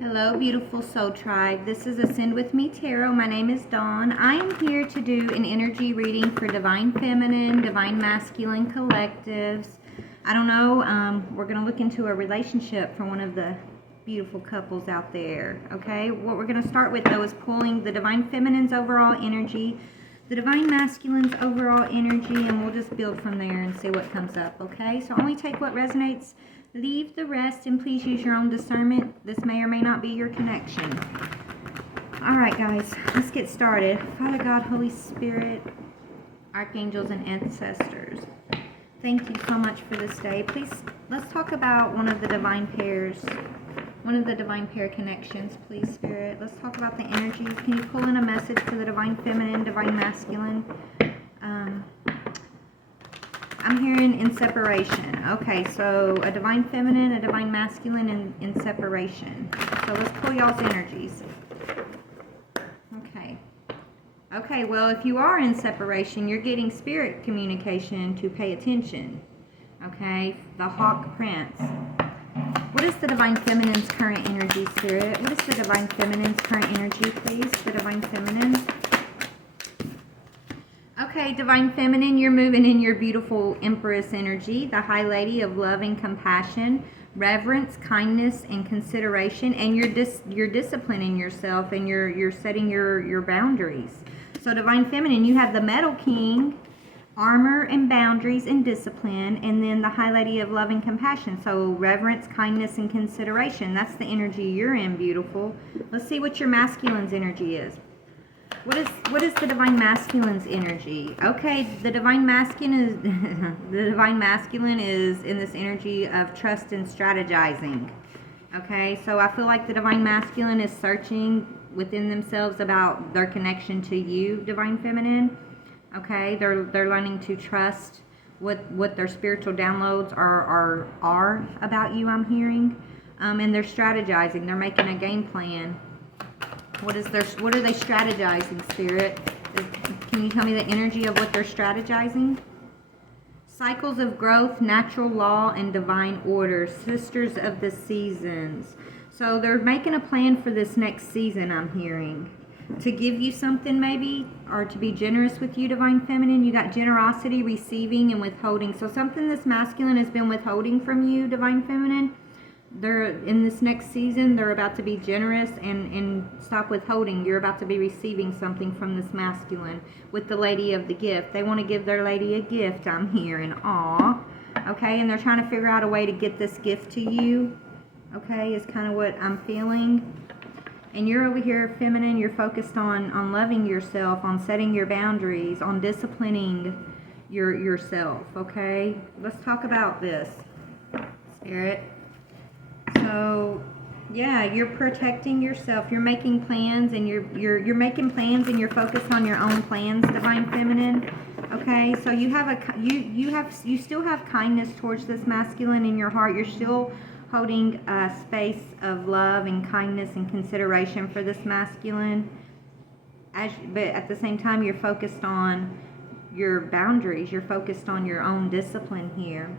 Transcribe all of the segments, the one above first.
Hello, beautiful soul tribe. This is Ascend With Me Tarot. My name is Dawn. I am here to do an energy reading for Divine Feminine, Divine Masculine collectives. I don't know. We're going to look into a relationship for one of the beautiful couples out there. Okay. What we're going to start with, though, is pulling the Divine Feminine's overall energy, the Divine Masculine's overall energy, and we'll just build from there and see what comes up. Okay. So only take what resonates. Leave the rest and please use your own discernment. This may or may not be your connection. Alright guys, let's get started. Father God, Holy Spirit, Archangels and Ancestors, thank you so much for this day. Please, let's talk about one of the divine pairs. One of the divine pair connections, please, Spirit. Let's talk about the energies. Can you pull in a message for the Divine Feminine, Divine Masculine? I'm hearing in separation. Okay, so a Divine Feminine, a Divine Masculine in separation. So let's pull y'all's energies. Okay. Okay, well, if you are in separation, you're getting spirit communication to pay attention. Okay, the Hawk Prince. What is the Divine Feminine's current energy, Spirit? What is the Divine Feminine's current energy, please? The Divine Feminine. Okay, Divine Feminine, you're moving in your beautiful Empress energy, the High Lady of love and compassion, reverence, kindness, and consideration, and you're disciplining yourself and you're setting your boundaries. So Divine Feminine, you have the Metal King, armor and boundaries and discipline, and then the High Lady of love and compassion. So reverence, kindness, and consideration. That's the energy you're in, beautiful. Let's see what your masculine's energy is. What is the Divine Masculine's energy? Okay, the Divine Masculine is in this energy of trust and strategizing. Okay, so I feel like the Divine Masculine is searching within themselves about their connection to you, Divine Feminine. Okay, they're learning to trust what their spiritual downloads are about you, I'm hearing. And they're strategizing. They're making a game plan. What are they strategizing, Spirit? Can you tell me the energy of what they're strategizing? Cycles of growth, natural law, and divine order. Sisters of the seasons. So they're making a plan for this next season, I'm hearing. To give you something maybe, or to be generous with you, Divine Feminine. You got generosity, receiving, and withholding. So something this masculine has been withholding from you, Divine Feminine. They're in this next season, they're about to be generous and stop withholding. You're about to be receiving something from this masculine with the Lady of the Gift. They want to give their lady a gift, I'm hearing. Aw. Okay, and they're trying to figure out a way to get this gift to you. Okay, is kind of what I'm feeling. And you're over here, Feminine, you're focused on loving yourself, on setting your boundaries, on disciplining yourself. Okay, let's talk about this, Spirit. So, yeah, you're protecting yourself. You're making plans, and you're making plans, and you're focused on your own plans, Divine Feminine. Okay, so you still have kindness towards this masculine in your heart. You're still holding a space of love and kindness and consideration for this masculine. But at the same time, you're focused on your boundaries. You're focused on your own discipline here.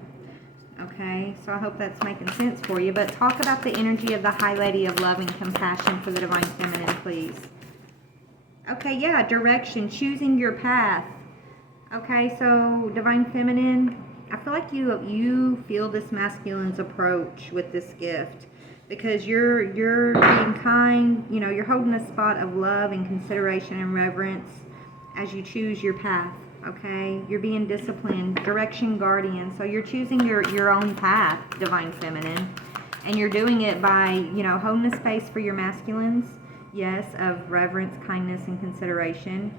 Okay, so I hope that's making sense for you. But talk about the energy of the High Lady of love and compassion for the Divine Feminine, please. Okay, yeah, direction, choosing your path. Okay, so Divine Feminine, I feel like you feel this masculine's approach with this gift because you're being kind. You know, you're holding a spot of love and consideration and reverence as you choose your path. Okay, you're being disciplined, direction guardian. So you're choosing your own path, Divine Feminine, and you're doing it by, you know, holding a space for your masculines, yes, of reverence, kindness, and consideration.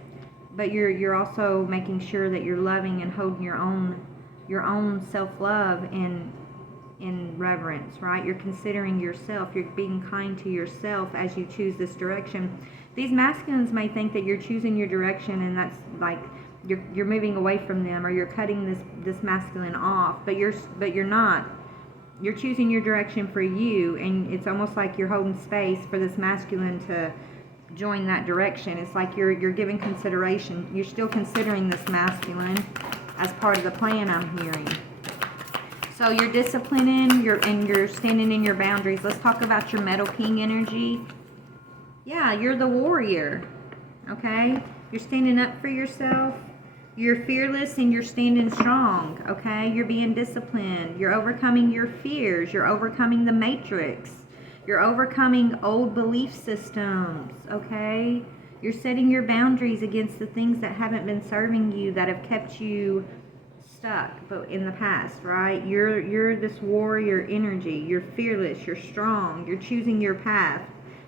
But you're also making sure that you're loving and holding your own self-love in reverence, right? You're considering yourself. You're being kind to yourself as you choose this direction. These masculines may think that you're choosing your direction, and that's like you're moving away from them, or you're cutting this masculine off, but you're not. You're choosing your direction for you, and it's almost like you're holding space for this masculine to join that direction. It's like you're giving consideration. You're still considering this masculine as part of the plan, I'm hearing. So you're disciplining, you're standing in your boundaries. Let's talk about your Metal King energy. Yeah, you're the warrior. Okay? You're standing up for yourself. You're fearless and you're standing strong. Okay? You're being disciplined. You're overcoming your fears. You're overcoming the matrix. You're overcoming old belief systems. Okay? You're setting your boundaries against the things that haven't been serving you, that have kept you stuck but in the past, right? You're this warrior energy. You're fearless, you're strong, you're choosing your path.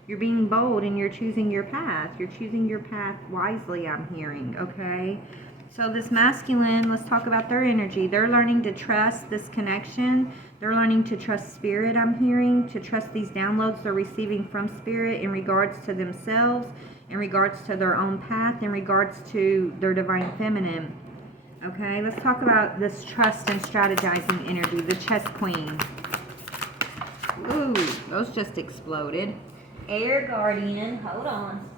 You're being bold and you're choosing your path. You're choosing your path wisely, I'm hearing, okay? So this masculine, let's talk about their energy. They're learning to trust this connection. They're learning to trust spirit, I'm hearing, to trust these downloads they're receiving from spirit in regards to themselves, in regards to their own path, in regards to their divine feminine. Okay, let's talk about this trust and strategizing energy, the chess queen. Ooh, those just exploded. Air guardian, hold on.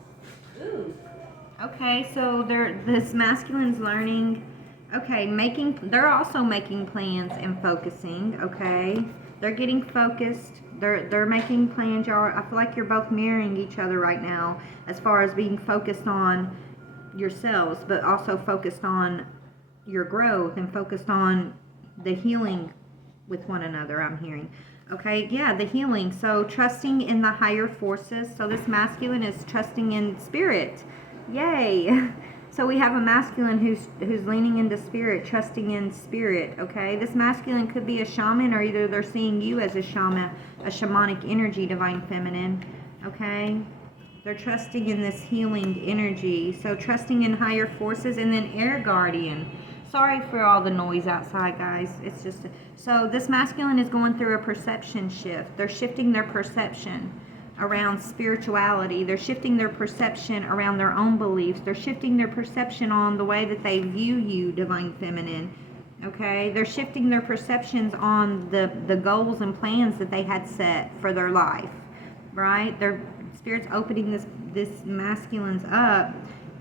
Ooh. Okay, so this masculine's learning, okay, they're also making plans and focusing, okay? They're getting focused. They're making plans, y'all. I feel like you're both mirroring each other right now as far as being focused on yourselves, but also focused on your growth and focused on the healing with one another, I'm hearing. Okay, yeah, the healing. So trusting in the higher forces. So this masculine is trusting in spirit. Yay. So we have a masculine who's leaning into spirit, trusting in spirit, okay? This masculine could be a shaman, or either they're seeing you as a shaman, a shamanic energy, divine feminine, okay? They're trusting in this healing energy. So trusting in higher forces. And then air guardian. Sorry for all the noise outside, guys. It's just... So this masculine is going through a perception shift. They're shifting their perception around spirituality. They're shifting their perception around their own beliefs. They're shifting their perception on the way that they view you, divine feminine. Okay? They're shifting their perceptions on the goals and plans that they had set for their life. Right? Their spirit's opening this masculine's up,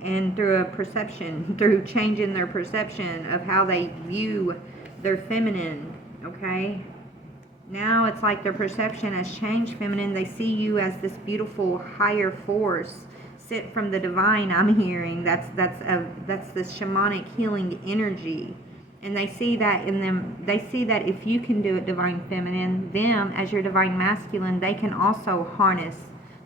and through a perception, through changing their perception of how they view their feminine, okay? Now it's like their perception has changed, feminine. They see you as this beautiful higher force sent from the divine, I'm hearing. That's this shamanic healing energy. And they see that in them. They see that if you can do it, divine feminine, them as your divine masculine, they can also harness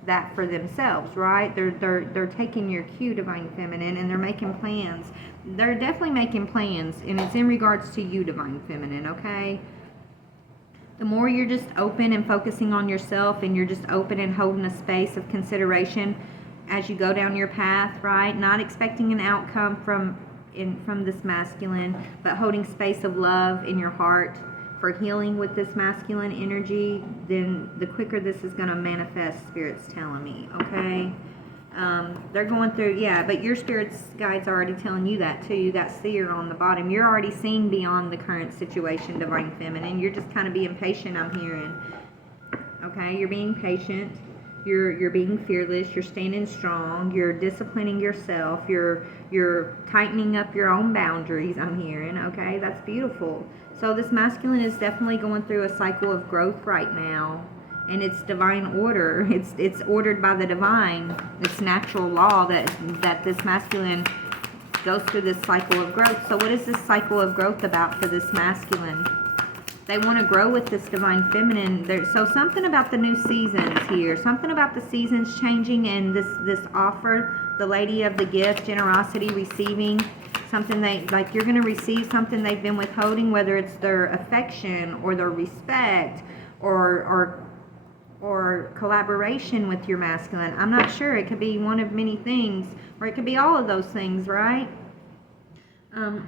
that for themselves, right? They're taking your cue, divine feminine, and they're making plans. They're definitely making plans, and it's in regards to you, divine feminine, okay? The more you're just open and focusing on yourself, and you're just open and holding a space of consideration as you go down your path, right? Not expecting an outcome from this masculine, but holding space of love in your heart for healing with this masculine energy, then the quicker this is going to manifest, spirit's telling me, okay? They're going through, yeah, but your spirit's guides are already telling you that too. You got seer on the bottom. You're already seeing beyond the current situation, divine feminine. You're just kind of being patient, I'm hearing. Okay, you're being patient. You're being fearless. You're standing strong. You're disciplining yourself. You're tightening up your own boundaries, I'm hearing, okay? That's beautiful. So this masculine is definitely going through a cycle of growth right now, and it's divine order. It's ordered by the divine. It's natural law that this masculine goes through this cycle of growth. So what is this cycle of growth about for this masculine? They want to grow with this divine feminine. So something about the new seasons here, something about the seasons changing, and this offer, the lady of the gift, generosity, receiving something like you're going to receive something they've been withholding, whether it's their affection or their respect or collaboration with your masculine. I'm not sure. It could be one of many things, or it could be all of those things, right?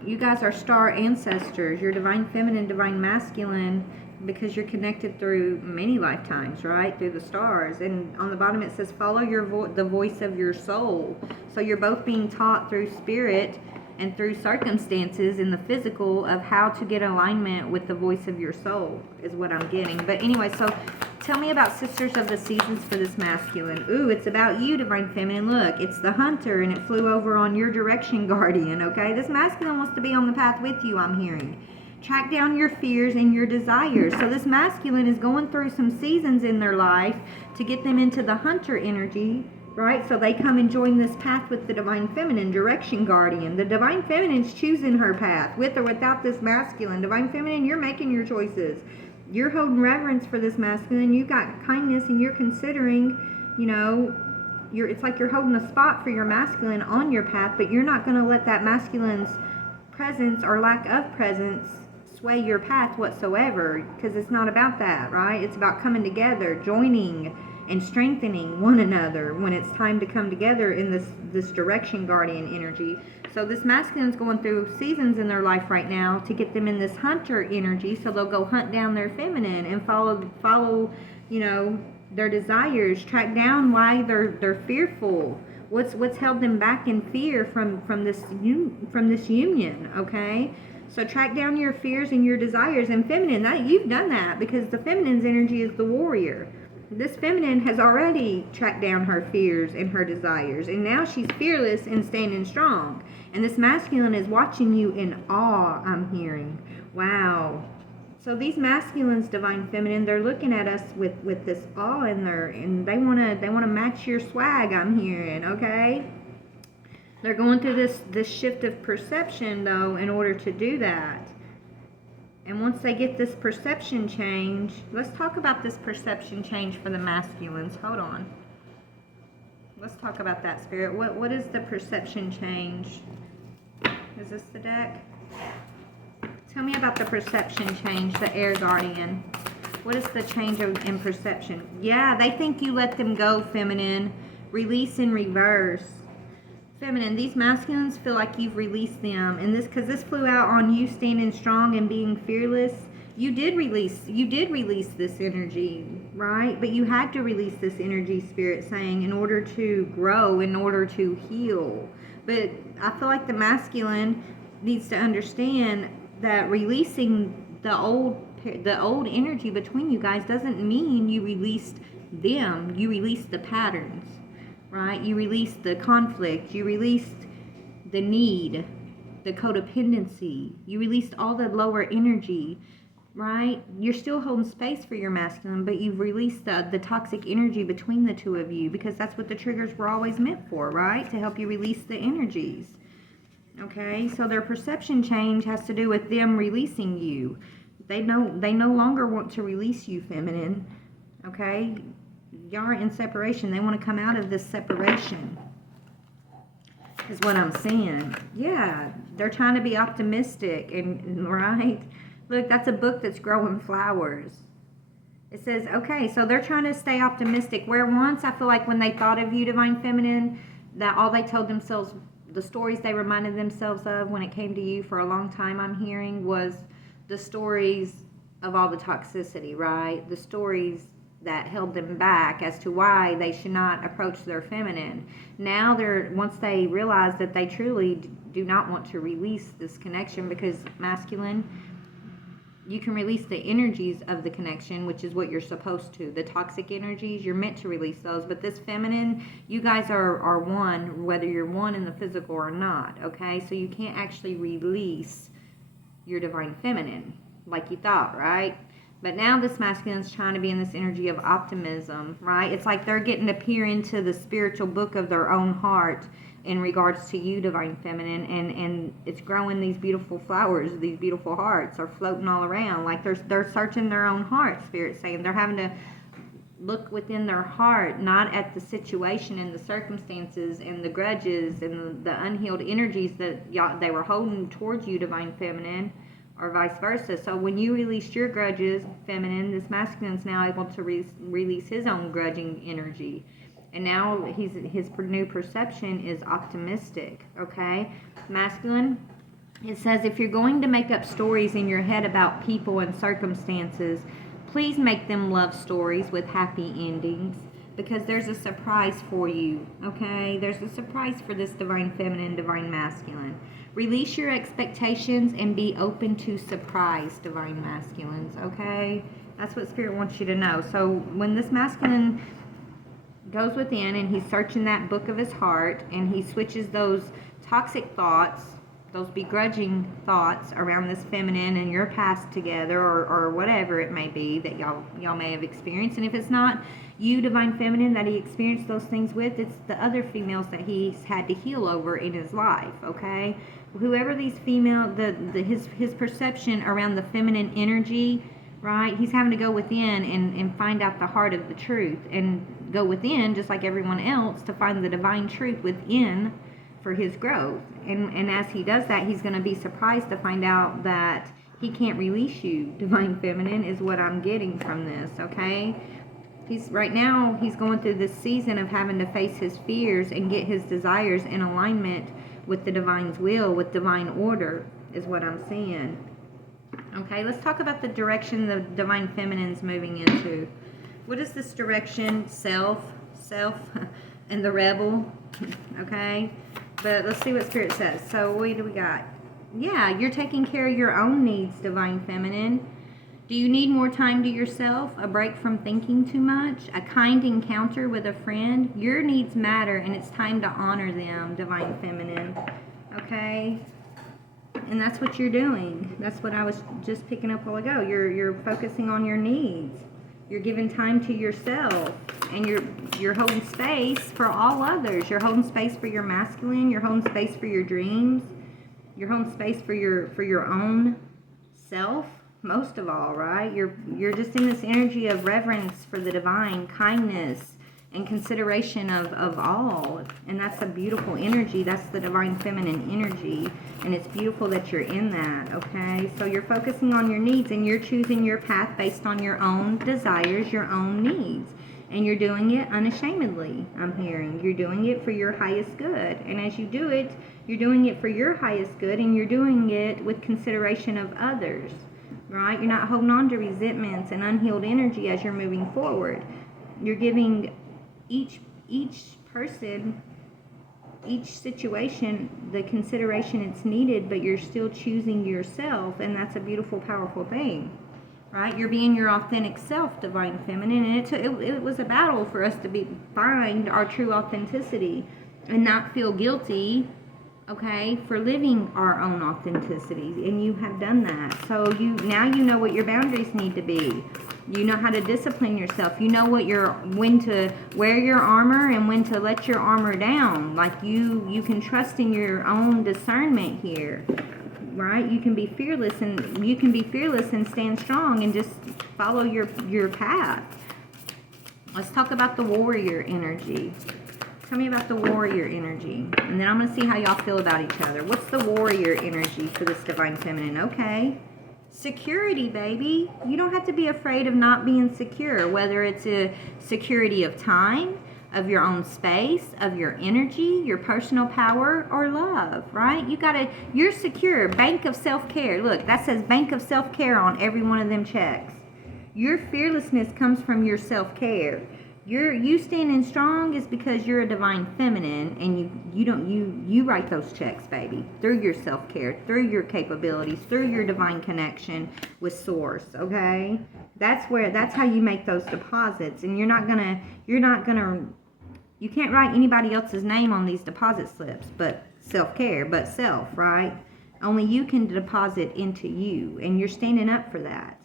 You guys are star ancestors. You're divine feminine, divine masculine, because you're connected through many lifetimes, right? Through the stars. And on the bottom it says, follow the voice of your soul. So you're both being taught through spirit and through circumstances in the physical of how to get alignment with the voice of your soul, is what I'm getting. But anyway, so tell me about Sisters of the Seasons for this masculine. Ooh, it's about you, divine feminine. Look, it's the hunter, and it flew over on your direction, guardian, okay? This masculine wants to be on the path with you, I'm hearing. Track down your fears and your desires. So this masculine is going through some seasons in their life to get them into the hunter energy, right? So they come and join this path with the divine feminine, direction guardian. The divine feminine's choosing her path with or without this masculine. Divine feminine, you're making your choices. You're holding reverence for this masculine. You got kindness and you're considering, you know, it's like you're holding a spot for your masculine on your path, but you're not going to let that masculine's presence or lack of presence sway your path whatsoever, because it's not about that, right? It's about coming together, joining and strengthening one another when it's time to come together in this direction guardian energy. So this masculine's going through seasons in their life right now to get them in this hunter energy, so they'll go hunt down their feminine and follow, you know, their desires, track down why they're fearful. What's held them back in fear from this union, okay? So track down your fears and your desires. And feminine, you've done that, because the feminine's energy is the warrior. This feminine has already tracked down her fears and her desires, and now she's fearless and standing strong. And this masculine is watching you in awe, I'm hearing. Wow. So these masculines, divine feminine, they're looking at us with this awe in there, and they wanna match your swag, I'm hearing, okay? They're going through this shift of perception, though, in order to do that. And once they get this perception change, let's talk about this perception change for the masculines. Hold on. Let's talk about that, Spirit. What is the perception change? Is this the deck? Tell me about the perception change, the air guardian. What is the change in perception? Yeah, they think you let them go, feminine. Release in reverse. Feminine, these masculines feel like you've released them, and because this flew out on you standing strong and being fearless. You did release this energy, right? But you had to release this energy, Spirit saying, in order to grow, in order to heal. But I feel like the masculine needs to understand that releasing the old energy between you guys doesn't mean you released them. You released the patterns. Right? You released the conflict. You released the need, the codependency. You released all the lower energy, right? You're still holding space for your masculine, but you've released the toxic energy between the two of you, because that's what the triggers were always meant for, right? To help you release the energies. Okay? So their perception change has to do with them releasing you. They no longer want to release you, feminine. Okay? Y'all are in separation. They want to come out of this separation, is what I'm saying. Yeah, they're trying to be optimistic, and right? Look, that's a book that's growing flowers. It says, okay, so they're trying to stay optimistic. Where once I feel like when they thought of you, divine feminine, that all they told themselves, the stories they reminded themselves of when it came to you for a long time, I'm hearing, was the stories of all the toxicity, right? The stories that held them back as to why they should not approach their feminine. Now once they realize that they truly do not want to release this connection, because masculine, you can release the energies of the connection, which is what you're supposed to. The toxic energies, you're meant to release those. But this feminine, you guys are one, whether you're one in the physical or not, okay? So you can't actually release your divine feminine like you thought, right? But now this masculine's trying to be in this energy of optimism, right? It's like they're getting to peer into the spiritual book of their own heart in regards to you, divine feminine, and it's growing these beautiful flowers. These beautiful hearts are floating all around. Like they're searching their own heart, Spirit saying. They're having to look within their heart, not at the situation and the circumstances and the grudges and the unhealed energies that they were holding towards you, divine feminine, or vice versa. So when you released your grudges, feminine, this masculine's now able to release his own grudging energy. And now his new perception is optimistic, okay? Masculine, it says, if you're going to make up stories in your head about people and circumstances, please make them love stories with happy endings, because there's a surprise for you, okay? There's a surprise for this divine feminine, divine masculine. Release your expectations and be open to surprise, divine masculines, okay? That's what Spirit wants you to know. So when this masculine goes within and he's searching that book of his heart and he switches those toxic thoughts those begrudging thoughts around this feminine and your past together, or whatever it may be that y'all may have experienced. And if it's not you, divine feminine, that he experienced those things with, it's the other females that he's had to heal over in his life. Okay, whoever these female, his perception around the feminine energy, right? He's having to go within and find out the heart of the truth, and go within just like everyone else to find the divine truth within for his growth. And as he does that, he's going to be surprised to find out that he can't release you, divine feminine, is what I'm getting from this. Okay, right now he's going through this season of having to face his fears and get his desires in alignment with the divine's will, with divine order, is what I'm seeing. Okay, let's talk about the direction the divine feminine's moving into. What is this direction? Self, and the rebel. Okay, but let's see what Spirit says. So what do we got? Yeah, you're taking care of your own needs, divine feminine. Do you need more time to yourself? A break from thinking too much? A kind encounter with a friend? Your needs matter, and it's time to honor them, divine feminine. Okay? And that's what you're doing. That's what I was just picking up a while ago. You're focusing on your needs. You're giving time to yourself, and you're holding space for all others. You're holding space for your masculine. You're holding space for your dreams. You're holding space for your own self, most of all, right? You're just in this energy of reverence for the divine, kindness, and consideration of all. And that's a beautiful energy. That's the divine feminine energy. And it's beautiful that you're in that, okay? So you're focusing on your needs, and you're choosing your path based on your own desires, your own needs. And you're doing it unashamedly, I'm hearing. You're doing it for your highest good. And as you do it, you're doing it for your highest good, and you're doing it with consideration of others, right? You're not holding on to resentments and unhealed energy as you're moving forward. You're giving each person, each situation, the consideration it's needed, but you're still choosing yourself, and that's a beautiful, powerful thing, right? You're being your authentic self, divine feminine, and it was a battle for us to find our true authenticity and not feel guilty, okay, for living our own authenticity, and you have done that. So now you know what your boundaries need to be. You know how to discipline yourself. You know when to wear your armor and when to let your armor down. Like you can trust in your own discernment here, right? You can be fearless and stand strong and just follow your path. Let's talk about the warrior energy. Tell me about the warrior energy, and then I'm going to see how y'all feel about each other. What's the warrior energy for this divine feminine? Okay. Security, baby. You don't have to be afraid of not being secure, whether it's a security of time, of your own space, of your energy, your personal power, or love, right? You're secure. Bank of self-care. Look, that says Bank of self-care on every one of them checks. Your fearlessness comes from your self-care. You standing strong is because you're a divine feminine, and you write those checks, baby, through your self-care, through your capabilities, through your divine connection with source, okay? That's how you make those deposits. And you can't write anybody else's name on these deposit slips, but self-care, but self, right? Only you can deposit into you, and you're standing up for that.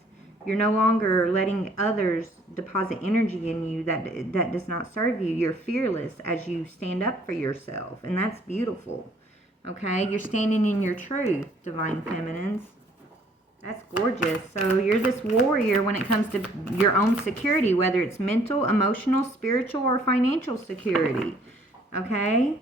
You're no longer letting others deposit energy in you that does not serve you. You're fearless as you stand up for yourself, and that's beautiful. Okay, you're standing in your truth, divine feminines. That's gorgeous. So you're this warrior when it comes to your own security, whether it's mental, emotional, spiritual, or financial security. Okay,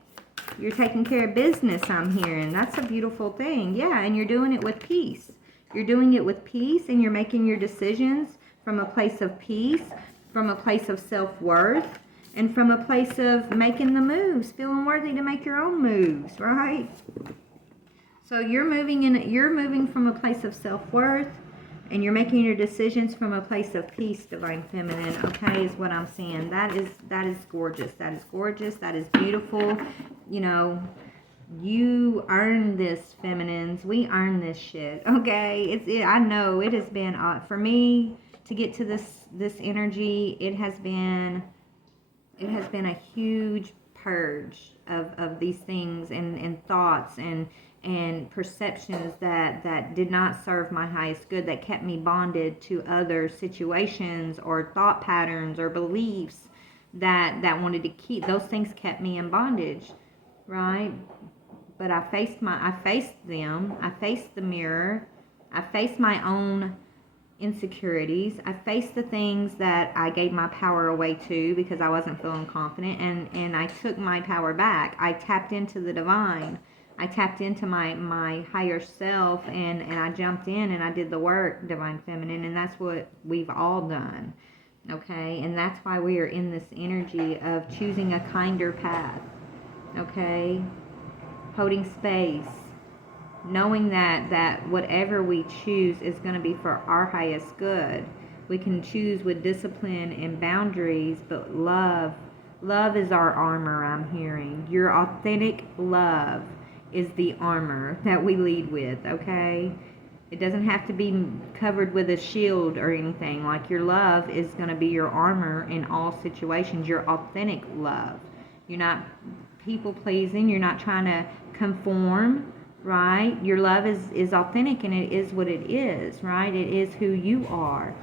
you're taking care of business, I'm hearing. That's a beautiful thing. Yeah, and you're doing it with peace. You're doing it with peace, and you're making your decisions from a place of peace, from a place of self-worth, and from a place of making the moves, feeling worthy to make your own moves, right? So you're moving from a place of self-worth, and you're making your decisions from a place of peace, divine feminine, okay, is what I'm seeing. That is gorgeous. That is gorgeous. That is beautiful. You know, you earn this, feminines. We earn this shit, okay? I know it has been, for me to get to this energy, it has been a huge purge of these things and thoughts and and perceptions that did not serve my highest good, that kept me bonded to other situations or thought patterns or beliefs that wanted to keep, those things kept me in bondage, right? But I faced them, I faced the mirror, I faced my own insecurities, I faced the things that I gave my power away to because I wasn't feeling confident, and I took my power back. I tapped into the divine. I tapped into my higher self, and I jumped in and I did the work, Divine Feminine, and that's what we've all done, okay? And that's why we are in this energy of choosing a kinder path, okay? Holding space, knowing that whatever we choose is going to be for our highest good. We can choose with discipline and boundaries, but love is our armor, I'm hearing. Your authentic love is the armor that we lead with, okay? It doesn't have to be covered with a shield or anything. Like, your love is going to be your armor in all situations, your authentic love. You're not people pleasing, you're not trying to conform, right? Your love is authentic, and it is what it is, right? It is who you are.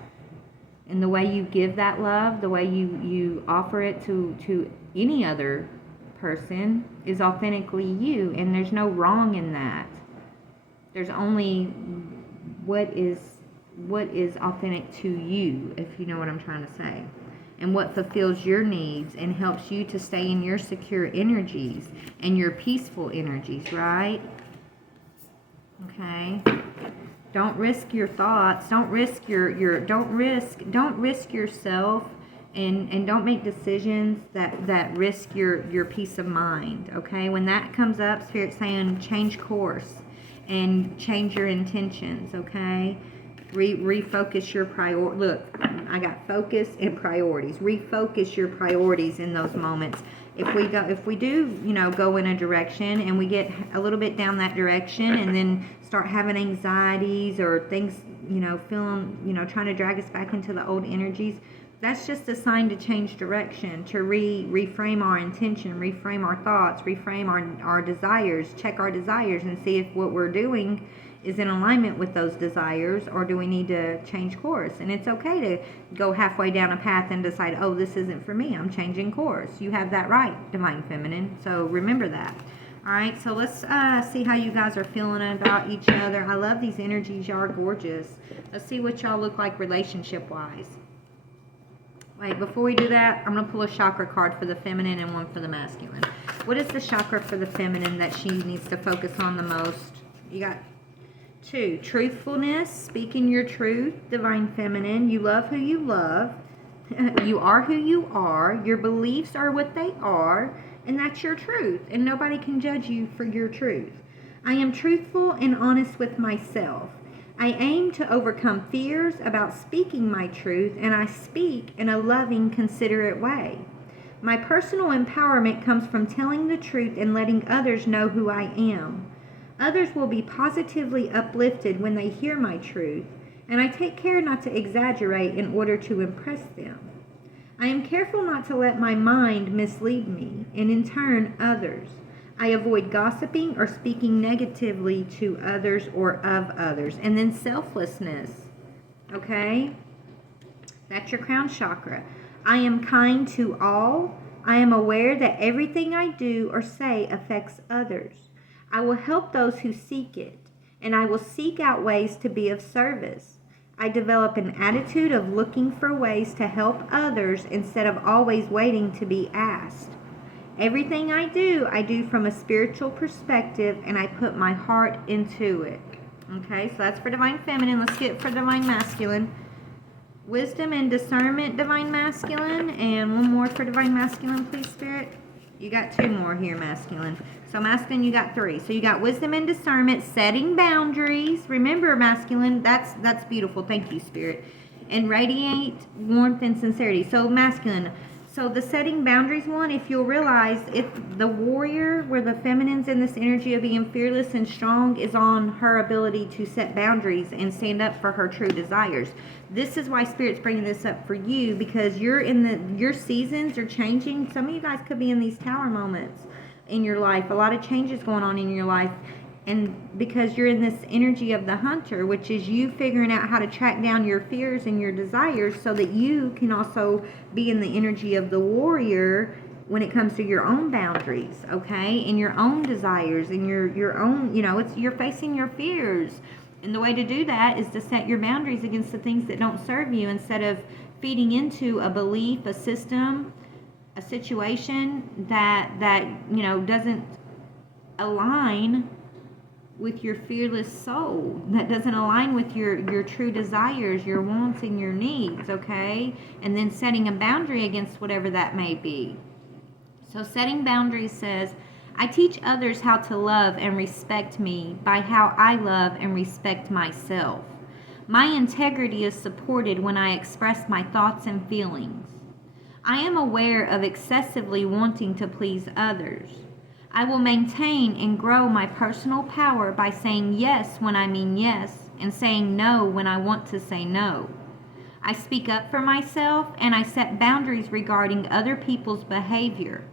And the way you give that love, the way you offer it to any other person is authentically you, and there's no wrong in that. There's only what is authentic to you, if you know what I'm trying to say, and what fulfills your needs and helps you to stay in your secure energies and your peaceful energies, right? Okay. Don't risk your thoughts. Don't risk don't risk yourself, and don't make decisions that risk your peace of mind. Okay. When that comes up, Spirit's saying change course and change your intentions. Okay. Refocus your priority. Look, I got focus and priorities. Refocus your priorities in those moments. If we do, go in a direction and we get a little bit down that direction and then start having anxieties or things, feeling, trying to drag us back into the old energies, that's just a sign to change direction, to reframe our intention, reframe our thoughts, reframe our desires, check our desires and see if what we're doing is in alignment with those desires, or do we need to change course? And it's okay to go halfway down a path and decide, oh, this isn't for me, I'm changing course. You have that right, Divine Feminine, so remember that. All right, so let's see how you guys are feeling about each other. I love these energies. Y'all are gorgeous. Let's see what y'all look like relationship-wise. Wait, before we do that, I'm going to pull a chakra card for the feminine and one for the masculine. What is the chakra for the feminine that she needs to focus on the most? You got 2, truthfulness, speaking your truth, Divine Feminine. You love who you love. You are who you are. Your beliefs are what they are, and that's your truth, and nobody can judge you for your truth. I am truthful and honest with myself. I aim to overcome fears about speaking my truth, and I speak in a loving, considerate way. My personal empowerment comes from telling the truth and letting others know who I am. Others will be positively uplifted when they hear my truth, and I take care not to exaggerate in order to impress them. I am careful not to let my mind mislead me, and in turn others. I avoid gossiping or speaking negatively to others or of others. And then selflessness, okay? That's your crown chakra. I am kind to all. I am aware that everything I do or say affects others. I will help those who seek it, and I will seek out ways to be of service. I develop an attitude of looking for ways to help others instead of always waiting to be asked. Everything I do from a spiritual perspective, and I put my heart into it. Okay, so that's for Divine Feminine. Let's get for Divine Masculine. Wisdom and discernment, Divine Masculine, and one more for Divine Masculine, please, Spirit. You got 2 more here, Masculine. So Masculine, you got 3. So you got wisdom and discernment, setting boundaries. Remember, Masculine, that's beautiful. Thank you, Spirit. And radiate warmth and sincerity. So Masculine, so the setting boundaries one, if you'll realize, if the warrior, where the feminine's in this energy of being fearless and strong, is on her ability to set boundaries and stand up for her true desires. This is why Spirit's bringing this up for you, because your seasons are changing. Some of you guys could be in these tower moments in your life. A lot of changes going on in your life. And because you're in this energy of the hunter, which is you figuring out how to track down your fears and your desires so that you can also be in the energy of the warrior when it comes to your own boundaries, okay? And your own desires and your own, you're facing your fears. And the way to do that is to set your boundaries against the things that don't serve you instead of feeding into a belief, a system, a situation that doesn't align with your fearless soul, that doesn't align with your true desires, your wants and your needs, okay? And then setting a boundary against whatever that may be. So setting boundaries says, I teach others how to love and respect me by how I love and respect myself. My integrity is supported when I express my thoughts and feelings. I am aware of excessively wanting to please others. I will maintain and grow my personal power by saying yes when I mean yes and saying no when I want to say no. I speak up for myself and I set boundaries regarding other people's behavior.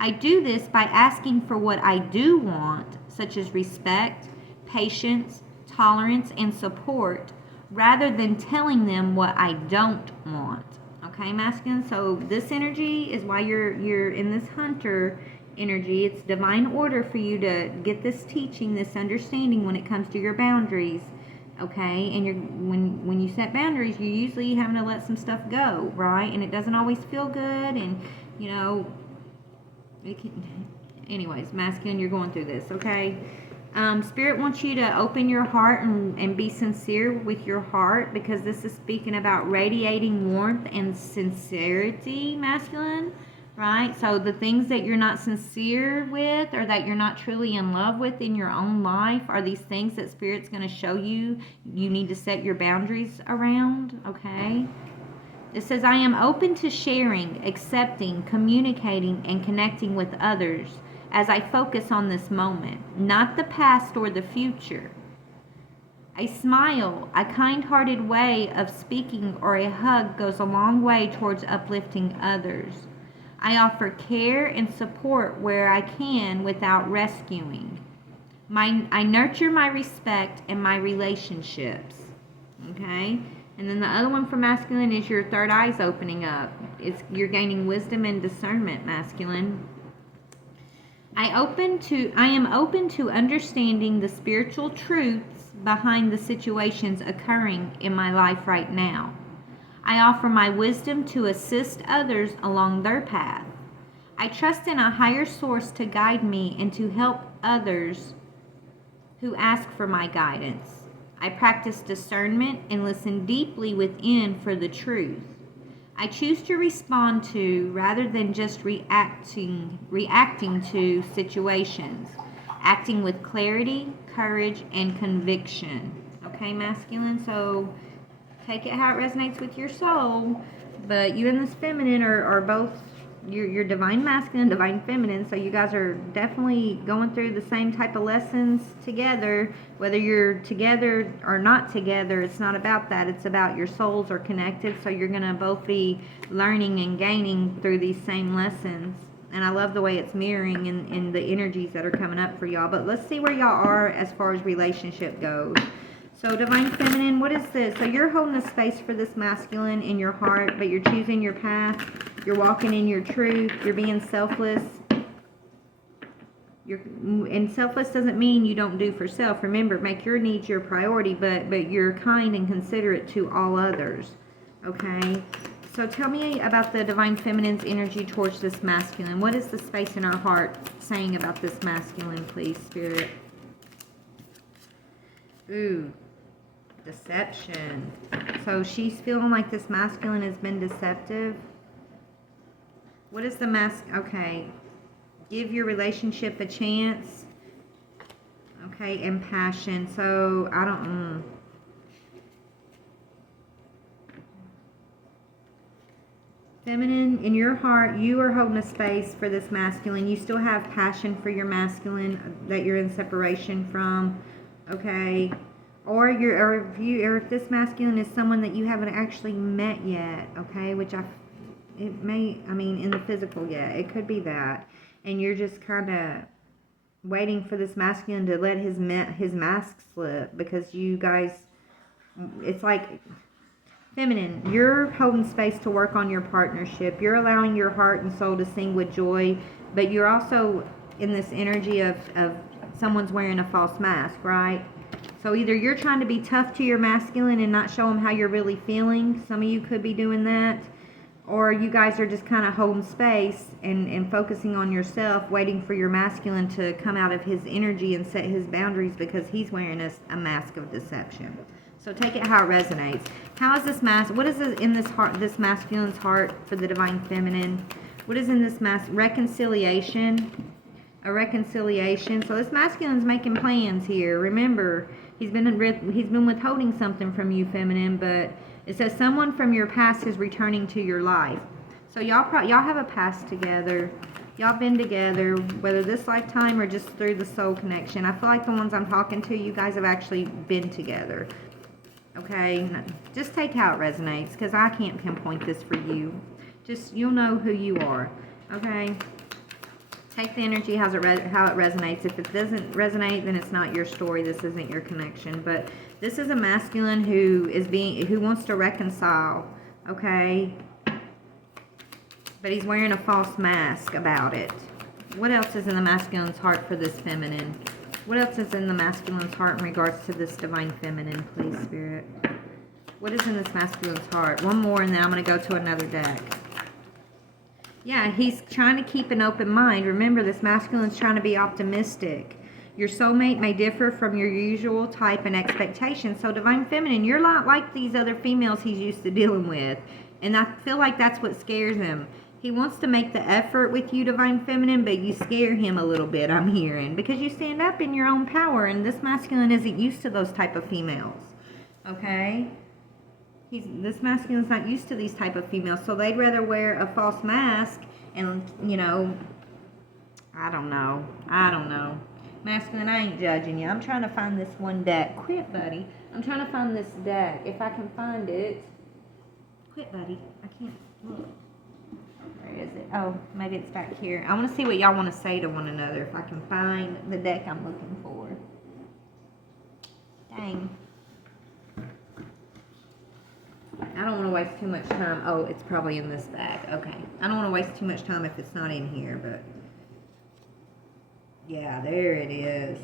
I do this by asking for what I do want, such as respect, patience, tolerance, and support, rather than telling them what I don't want. Okay, masculine? So this energy is why you're in this hunter energy. It's divine order for you to get this teaching, this understanding when it comes to your boundaries. Okay, and when you set boundaries, you're usually having to let some stuff go, right? And it doesn't always feel good, and anyways, masculine, you're going through this, okay? Spirit wants you to open your heart and be sincere with your heart, because this is speaking about radiating warmth and sincerity, masculine, right? So the things that you're not sincere with or that you're not truly in love with in your own life are these things that Spirit's going to show you need to set your boundaries around, okay? It says, I am open to sharing, accepting, communicating, and connecting with others as I focus on this moment, not the past or the future. A smile, a kind-hearted way of speaking, or a hug goes a long way towards uplifting others. I offer care and support where I can without rescuing. I nurture my respect and my relationships. Okay? And then the other one for masculine is your third eye's opening up. You're gaining wisdom and discernment, masculine. I am open to understanding the spiritual truths behind the situations occurring in my life right now. I offer my wisdom to assist others along their path. I trust in a higher source to guide me and to help others who ask for my guidance. I practice discernment and listen deeply within for the truth. I choose to respond to rather than just reacting to situations, acting with clarity, courage, and conviction. Okay, masculine? So take it how it resonates with your soul, but you and this feminine are both, you're divine masculine, divine feminine, so you guys are definitely going through the same type of lessons together. Whether you're together or not together, it's not about that. It's about your souls are connected, so you're going to both be learning and gaining through these same lessons. And I love the way it's mirroring in the energies that are coming up for y'all. But let's see where y'all are as far as relationship goes. So divine feminine, what is this? So you're holding a space for this masculine in your heart, but you're choosing your path. You're walking in your truth. You're being selfless. And selfless doesn't mean you don't do for self. Remember, make your needs your priority, but you're kind and considerate to all others. Okay? So tell me about the divine feminine's energy towards this masculine. What is the space in our heart saying about this masculine, please, Spirit? Ooh. Deception. So she's feeling like this masculine has been deceptive. What is the okay. Give your relationship a chance. Okay, and passion. So I don't Feminine, in your heart, you are holding a space for this masculine. You still have passion for your masculine that you're in separation from. Okay. Or if this masculine is someone that you haven't actually met yet, okay, which in the physical yet, it could be that, and you're just kind of waiting for this masculine to let his mask slip, because you guys, it's like, feminine, you're holding space to work on your partnership. You're allowing your heart and soul to sing with joy, but you're also in this energy of someone's wearing a false mask, right? So either you're trying to be tough to your masculine and not show him how you're really feeling. Some of you could be doing that. Or you guys are just kind of holding space and focusing on yourself, waiting for your masculine to come out of his energy and set his boundaries, because he's wearing a mask of deception. So take it how it resonates. How is this mask? What is in this heart, this masculine's heart for the divine feminine? What is in this mask? Reconciliation. A reconciliation. So this masculine's making plans here. Remember, he's been withholding something from you, feminine, but it says someone from your past is returning to your life. So y'all have a past together. Y'all been together, whether this lifetime or just through the soul connection. I feel like the ones I'm talking to, you guys have actually been together. Okay? Just take how it resonates, because I can't pinpoint this for you. Just, you'll know who you are. Okay? Take the energy how it resonates. If it doesn't resonate, then it's not your story. This isn't your connection. But this is a masculine who wants to reconcile, okay? But he's wearing a false mask about it. What else is in the masculine's heart for this feminine? What else is in the masculine's heart in regards to this divine feminine, please, Spirit? What is in this masculine's heart? One more, and then I'm going to go to another deck. Yeah, he's trying to keep an open mind. Remember, this masculine's trying to be optimistic. Your soulmate may differ from your usual type and expectation. So, divine feminine, you're not like these other females he's used to dealing with. And I feel like that's what scares him. He wants to make the effort with you, divine feminine, but you scare him a little bit, I'm hearing. Because you stand up in your own power, and this masculine isn't used to those type of females. Okay? This masculine's not used to these type of females, so they'd rather wear a false mask and, you know, I don't know. Masculine, I ain't judging you. I'm trying to find this one deck. Quit, buddy. I'm trying to find this deck. If I can find it. Quit, buddy. I can't look. Where is it? Oh, maybe it's back here. I want to see what y'all want to say to one another, if I can find the deck I'm looking for. Dang. I don't want to waste too much time. Oh, it's probably in this bag. Okay. I don't want to waste too much time if it's not in here, but yeah, there it is.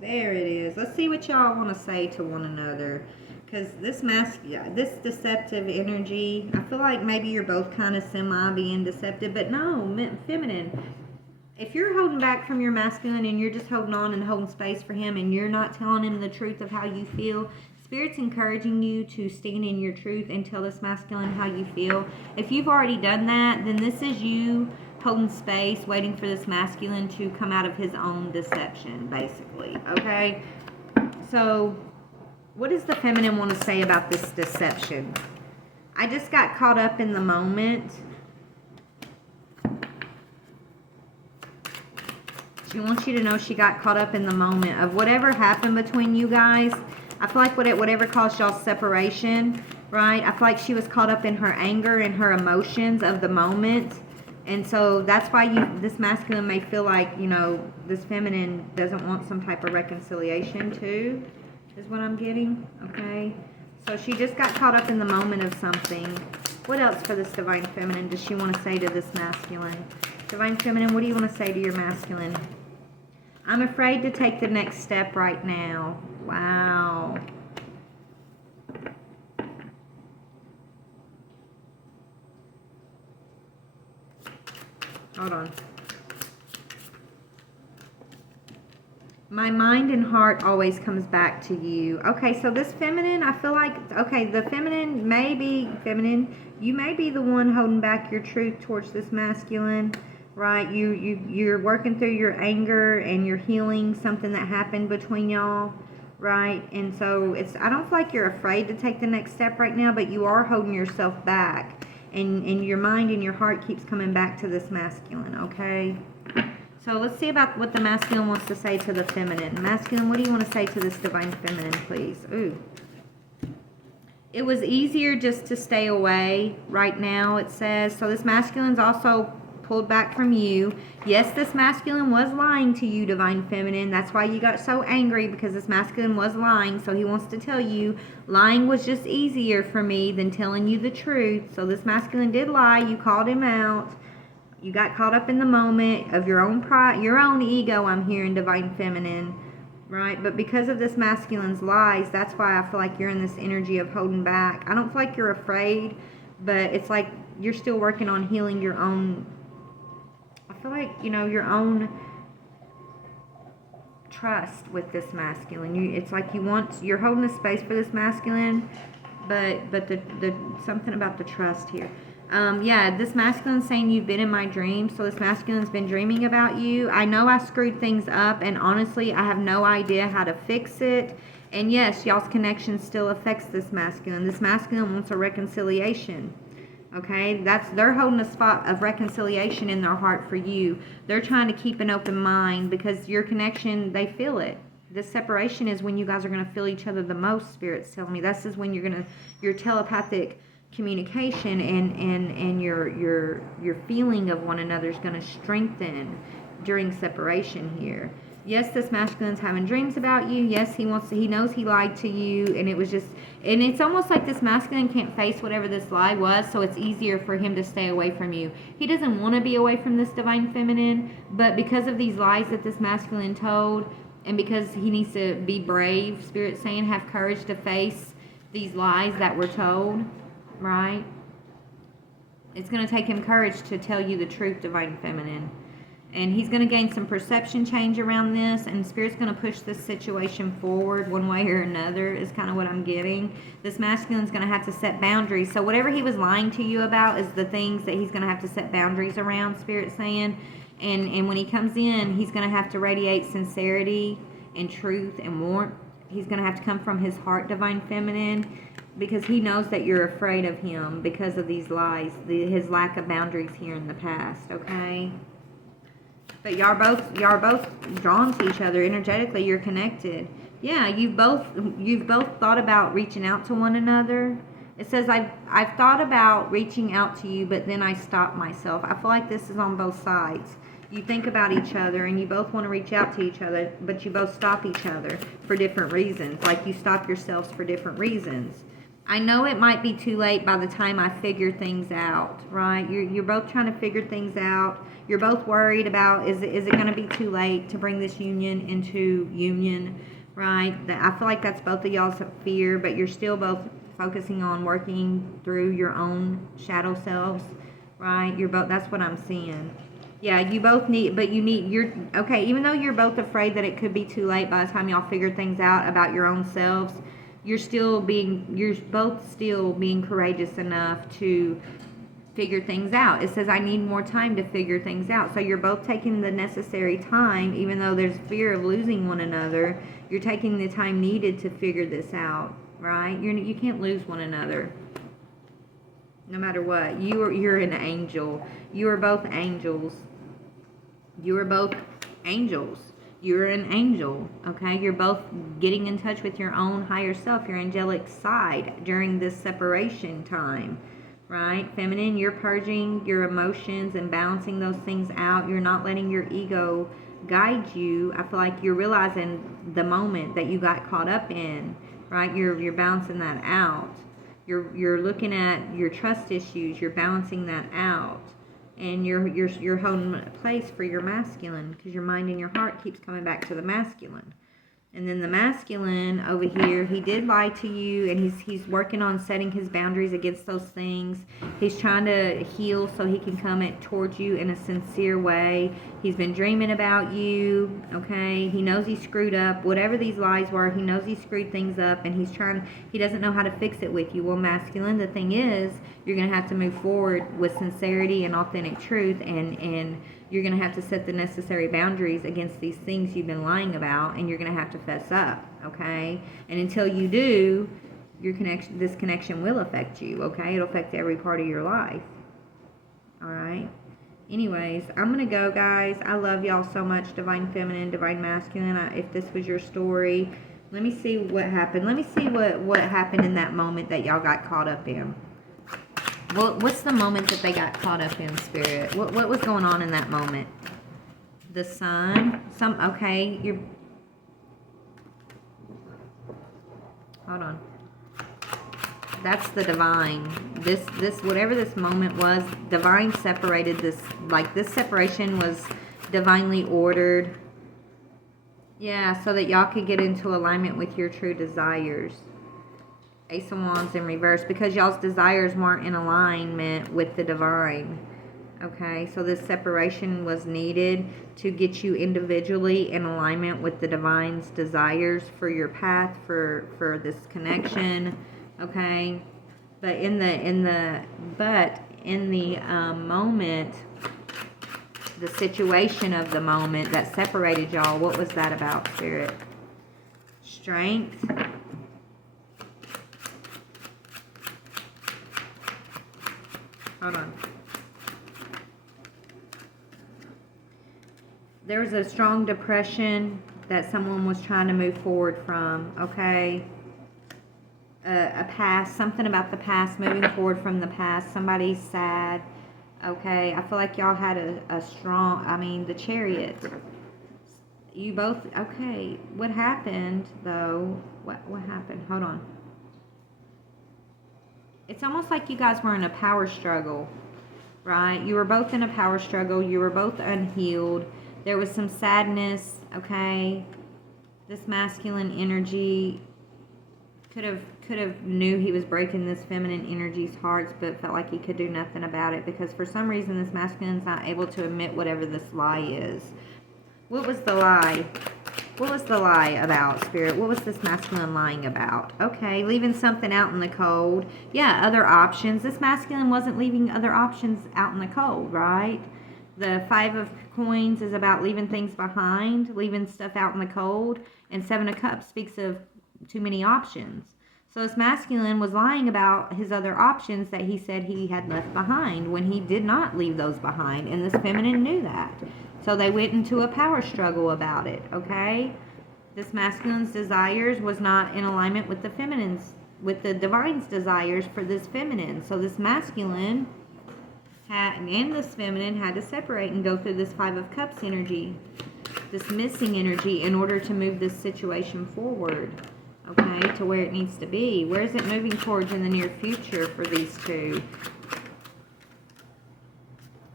There it is. Let's see what y'all want to say to one another. Because this this deceptive energy, I feel like maybe you're both kind of being deceptive, but no, feminine. If you're holding back from your masculine and you're just holding on and holding space for him and you're not telling him the truth of how you feel, Spirit's encouraging you to stand in your truth and tell this masculine how you feel. If you've already done that, then this is you holding space, waiting for this masculine to come out of his own deception, basically. Okay? So, what does the feminine want to say about this deception? I just got caught up in the moment. She wants you to know she got caught up in the moment of whatever happened between you guys. I feel like whatever caused y'all's separation, right? I feel like she was caught up in her anger and her emotions of the moment. And so that's why this masculine may feel like, you know, this feminine doesn't want some type of reconciliation too, is what I'm getting, okay? So she just got caught up in the moment of something. What else for this divine feminine does she want to say to this masculine? Divine feminine, what do you want to say to your masculine? I'm afraid to take the next step right now. Wow. Hold on. My mind and heart always comes back to you. Okay, so this feminine, I feel like, okay, the feminine may be, you may be the one holding back your truth towards this masculine, right? You're working through your anger and you're healing something that happened between y'all, right? And so I don't feel like you're afraid to take the next step right now, but you are holding yourself back. And your mind and your heart keeps coming back to this masculine, okay? So let's see about what the masculine wants to say to the feminine. Masculine, what do you want to say to this divine feminine, please? Ooh. It was easier just to stay away right now, it says. So this masculine's also pulled back from you. Yes, this masculine was lying to you, Divine Feminine. That's why you got so angry, because this masculine was lying. So he wants to tell you lying was just easier for me than telling you the truth. So this masculine did lie. You called him out. You got caught up in the moment of your own pride, your own ego, I'm hearing, Divine Feminine. Right? But because of this masculine's lies, that's why I feel like you're in this energy of holding back. I don't feel like you're afraid, but it's like you're still working on healing your own, I feel like, your own trust with this masculine. It's like you're holding a space for this masculine, but the something about the trust here. Yeah, this masculine's saying you've been in my dreams, so this masculine's been dreaming about you. I know I screwed things up, and honestly, I have no idea how to fix it. And yes, y'all's connection still affects this masculine. This masculine wants a reconciliation. Okay, they're holding a spot of reconciliation in their heart for you. They're trying to keep an open mind because your connection, they feel it. This separation is when you guys are going to feel each other the most, Spirit's telling me. This is when your telepathic communication and your feeling of one another is going to strengthen during separation here. Yes, this masculine's having dreams about you. Yes, he knows he lied to you, and it's almost like this masculine can't face whatever this lie was, so it's easier for him to stay away from you. He doesn't want to be away from this Divine Feminine, but because of these lies that this masculine told, and because he needs to be brave, Spirit's saying, have courage to face these lies that were told. Right? It's going to take him courage to tell you the truth, Divine Feminine. And he's going to gain some perception change around this, and Spirit's going to push this situation forward one way or another is kind of what I'm getting. This masculine's going to have to set boundaries. So whatever he was lying to you about is the things that he's going to have to set boundaries around, Spirit's saying. And when he comes in, he's going to have to radiate sincerity and truth and warmth. He's going to have to come from his heart, Divine Feminine, because he knows that you're afraid of him because of these lies, his lack of boundaries here in the past, okay? But y'all are both drawn to each other energetically. You're connected. Yeah, you've both thought about reaching out to one another. It says I've thought about reaching out to you, but then I stopped myself. I feel like this is on both sides. You think about each other and you both want to reach out to each other, but you both stop each other for different reasons. Like you stop yourselves for different reasons. I know it might be too late by the time I figure things out, right? You're both trying to figure things out. You're both worried about, is it going to be too late to bring this union into union, right? I feel like that's both of y'all's fear, but you're still both focusing on working through your own shadow selves, right? That's what I'm seeing. Yeah, you both need, but okay, even though you're both afraid that it could be too late by the time y'all figure things out about your own selves, you're both still being courageous enough to figure things out. It says, I need more time to figure things out. So you're both taking the necessary time, even though there's fear of losing one another. You're taking the time needed to figure this out, right? You can't lose one another. No matter what. You're an angel. You are both angels. You are both angels. You're an angel, okay? You're both getting in touch with your own higher self, your angelic side during this separation time, right? Feminine, you're purging your emotions and balancing those things out. You're not letting your ego guide you. I feel like you're realizing the moment that you got caught up in, right? You're balancing that out. You're looking at your trust issues. You're balancing that out. And you're holding a place for your masculine because your mind and your heart keeps coming back to the masculine. And then the masculine over here, he did lie to you, and he's working on setting his boundaries against those things. He's trying to heal so he can come towards you in a sincere way. He's been dreaming about you, okay? He knows he screwed up. Whatever these lies were, he knows he screwed things up, and he doesn't know how to fix it with you. Well, masculine, the thing is, you're going to have to move forward with sincerity and authentic truth, and you're going to have to set the necessary boundaries against these things you've been lying about, and you're going to have to fess up, okay? And until you do, this connection will affect you, okay? It'll affect every part of your life, all right? Anyways, I'm going to go, guys. I love y'all so much, Divine Feminine, Divine Masculine. If this was your story, let me see what happened. Let me see what happened in that moment that y'all got caught up in. What's the moment that they got caught up in, Spirit? What was going on in that moment? The sun. Okay. Hold on. That's the divine. This whatever this moment was, divine separated this. Like this separation was divinely ordered. Yeah, so that y'all could get into alignment with your true desires. Ace of Wands in reverse, because y'all's desires weren't in alignment with the divine. Okay, so this separation was needed to get you individually in alignment with the divine's desires for your path, for this connection. Okay, but in the moment, the situation of the moment that separated y'all, what was that about, Spirit? Strength. Hold on. There was a strong depression that someone was trying to move forward from, okay? A past, something about the past, moving forward from the past. Somebody's sad, okay? I feel like y'all had a strong, the Chariot. You both, okay. What happened, though? What happened? Hold on. It's almost like you guys were in a power struggle, right? You were both in a power struggle. You were both unhealed. There was some sadness, okay? This masculine energy could have knew he was breaking this feminine energy's hearts, but felt like he could do nothing about it because for some reason this masculine's not able to admit whatever this lie is. What was the lie? What was the lie about, Spirit? What was this masculine lying about? Okay, leaving something out in the cold. Yeah, other options. This masculine wasn't leaving other options out in the cold, right? The Five of Coins is about leaving things behind, leaving stuff out in the cold. And Seven of Cups speaks of too many options. So this masculine was lying about his other options that he said he had left behind when he did not leave those behind. And this feminine knew that. So they went into a power struggle about it, okay? This masculine's desires was not in alignment with the feminine's, with the divine's desires for this feminine. So this masculine and this feminine had to separate and go through this Five of Cups energy, this missing energy, in order to move this situation forward, okay, to where it needs to be. Where is it moving towards in the near future for these two?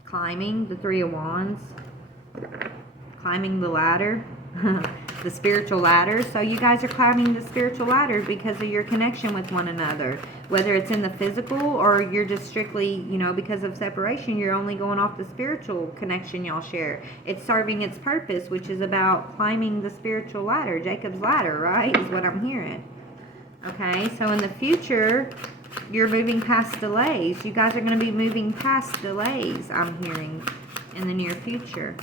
Climbing, the Three of Wands. Climbing the ladder, the spiritual ladder. So you guys are climbing the spiritual ladder because of your connection with one another. Whether it's in the physical or you're just strictly, because of separation, you're only going off the spiritual connection y'all share. It's serving its purpose, which is about climbing the spiritual ladder, Jacob's ladder, right, is what I'm hearing. Okay, so in the future, you're moving past delays. You guys are going to be moving past delays, I'm hearing, in the near future.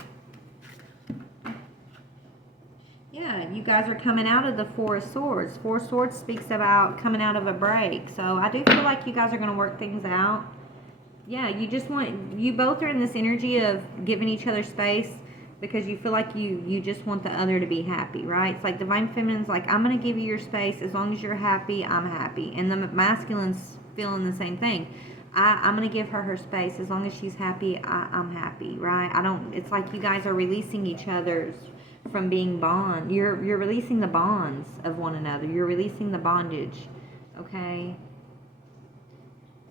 Yeah, you guys are coming out of the Four of Swords. Four of Swords speaks about coming out of a break. So I do feel like you guys are going to work things out. Yeah, you both are in this energy of giving each other space because you feel like you just want the other to be happy, right? It's like Divine Feminine's like, I'm going to give you your space. As long as you're happy, I'm happy. And the masculine's feeling the same thing. I'm going to give her space. As long as she's happy, I'm happy, right? It's like you guys are releasing each other's from being bond. You're releasing the bonds of one another. You're releasing the bondage, okay?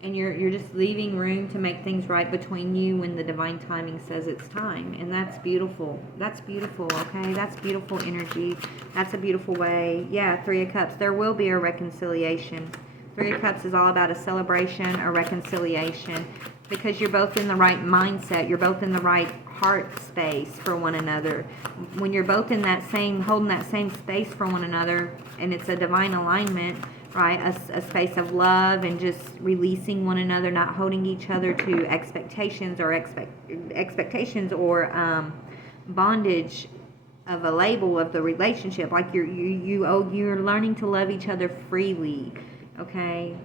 And you're just leaving room to make things right between you when the divine timing says it's time. And that's beautiful. That's beautiful, okay? That's beautiful energy. That's a beautiful way. Yeah, Three of Cups. There will be a reconciliation. Three of Cups is all about a celebration, a reconciliation, because you're both in the right mindset. You're both in the right heart space for one another. When you're both in that same, holding that same space for one another, and it's a divine alignment, right? A space of love and just releasing one another, not holding each other to expectations or bondage of a label of the relationship. Like you're learning to love each other freely, okay?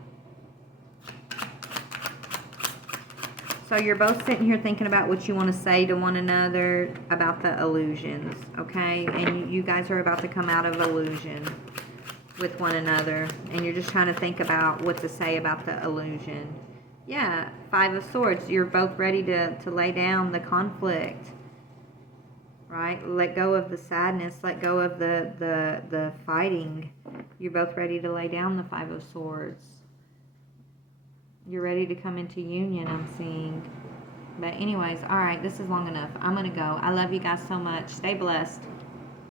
So you're both sitting here thinking about what you want to say to one another about the illusions, okay? And you guys are about to come out of illusion with one another. And you're just trying to think about what to say about the illusion. Yeah, Five of Swords. You're both ready to lay down the conflict, right? Let go of the sadness. Let go of the fighting. You're both ready to lay down the Five of Swords. You're ready to come into union, I'm seeing. But anyways, all right, this is long enough. I'm going to go. I love you guys so much. Stay blessed.